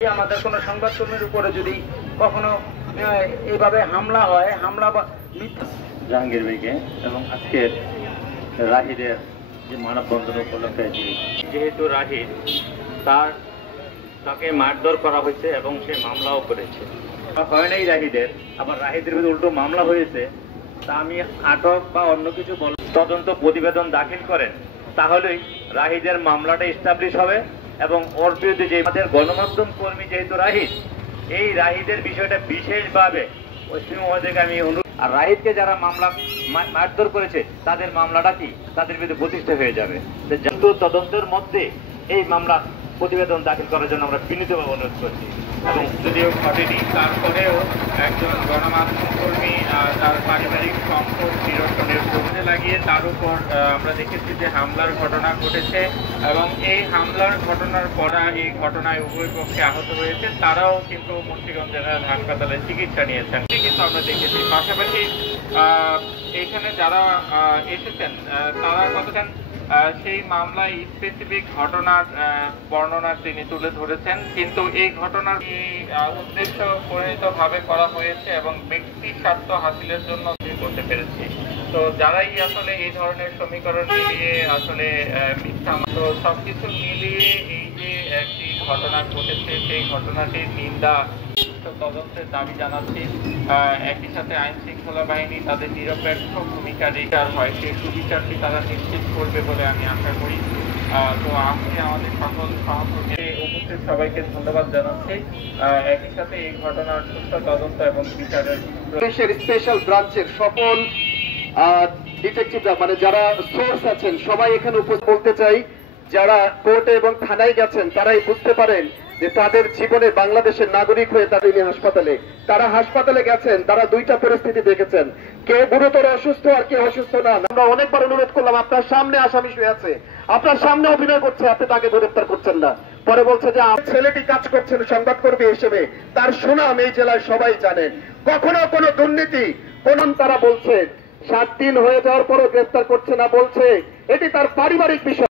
আমাদের কোনো সংবাদকর্মীর উপরে যদি কখনো এইভাবে হামলা হয়, হামলা বা জাহাঙ্গীর ভাইকে এবং আজকের রাহিদের যে মানববন্ধন উপলক্ষে যেহেতু রাহিদ তাকে মারধর করা হয়েছে এবং সে মামলাও করেছে, হয় নাই রাহিদের, আবার রাহিদের বিরুদ্ধে উল্টো মামলা হয়েছে, তা আমি আটক বা অন্য কিছু তদন্ত প্রতিবেদন দাখিল করেন, তাহলেই রাহিদের মামলাটা এস্টাবলিশ হবে এবং ওর বিরুদ্ধে যে আমাদের গণমাধ্যম কর্মী যেহেতু রাহিদ, এই রাহিদের বিষয়টা বিশেষভাবে পশ্চিম মহোদয়কে আমি অনুরোধ, আর রাহিদকে যারা মামলা মারধর করেছে তাদের মামলাটা কি তাদের বিরুদ্ধে প্রতিষ্ঠা হয়ে যাবে। কিন্তু তদন্তের মধ্যে এই মামলা প্রতিবেদন দাখিল করার জন্য আমরা বিনীতভাবে অনুরোধ করছি। এবং যদিও ঘটেনি, তারপরেও একজন গণমাধ্যম কর্মী তার পারিবারিক সম্পদ নিরসনের প্রশ্নে লাগিয়ে তার উপর আমরা দেখেছি যে হামলার ঘটনা ঘটেছে এবং এই হামলার ঘটনার পর এই ঘটনায় উভয় পক্ষে আহত হয়েছে, তারাও কিন্তু মুন্সিগঞ্জ জেনারেল হাসপাতালে চিকিৎসা নিয়েছেন কিন্তু আমরা দেখেছি। পাশাপাশি এইখানে যারা এসেছেন তারা কতক্ষণ সেই মামলায় স্পেসিফিক ঘটনার বর্ণনা তিনি তুলে ধরেছেন, কিন্তু এই ঘটনার উদ্দেশ্য পরিণতভাবে করা হয়েছে এবং ব্যক্তি স্বার্থ হাসিলের জন্য করতে পেরেছি। তো যারাই আসলে এই ধরনের সমীকরণ মিলিয়ে আসলে মিথ্যা, তো সবকিছু মিলিয়ে এই যে একটি ঘটনা ঘটেছে সেই ঘটনাটির নিন্দা তদন্তের দাবি জানাচ্ছি। একই সাথে আইন শৃঙ্খলা বাহিনী তাদের নিরপেক্ষ ভূমিকা রেখার হয় সেই সুবিচারটি তারা নিশ্চিত করবে বলে আমি আশা করি। তো আজকে আমাদের সকল সহকর্মী উপস্থিত সবাইকে ধন্যবাদ জানাচ্ছি। একই সাথে এই ঘটনার সুষ্ঠু তদন্ত এবং বিচারের স্পেশাল ব্রাঞ্চের সকল ডিটেকটিভরা মানে যারা সোর্স আছেন সবাই এখানে উপস্থিত। বলতে চাই, যারা কোর্টে এবং থানায় গেছেন তারাই বুঝতে পারেন যে তাদের জীবনে বাংলাদেশের নাগরিক হয়ে তাদের তারা হাসপাতালে গেছেন, তারা দুইটা পরিস্থিতি দেখেছেন, কেউ গুরুতর অসুস্থ আর কেউ অসুস্থ না। আমরা অনেকবার অনুরোধ করলাম, আপনার সামনে আসামি শুয়ে আছে, আপনার সামনে অভিনয় করছে, আপনি তাকে গ্রেফতার করছেন না। পরে বলছে যে ছেলেটি কাজ করছেন সংবাদকর্মী হিসেবে, তার সুনাম এই জেলায় সবাই জানেন, কখনো কোনো দুর্নীতি কোন তারা বলছে 7 দিন হয়ে যাওয়ার পরও গ্রেফতার করছে না, বলছে এটি তার পারিবারিক বিষয়।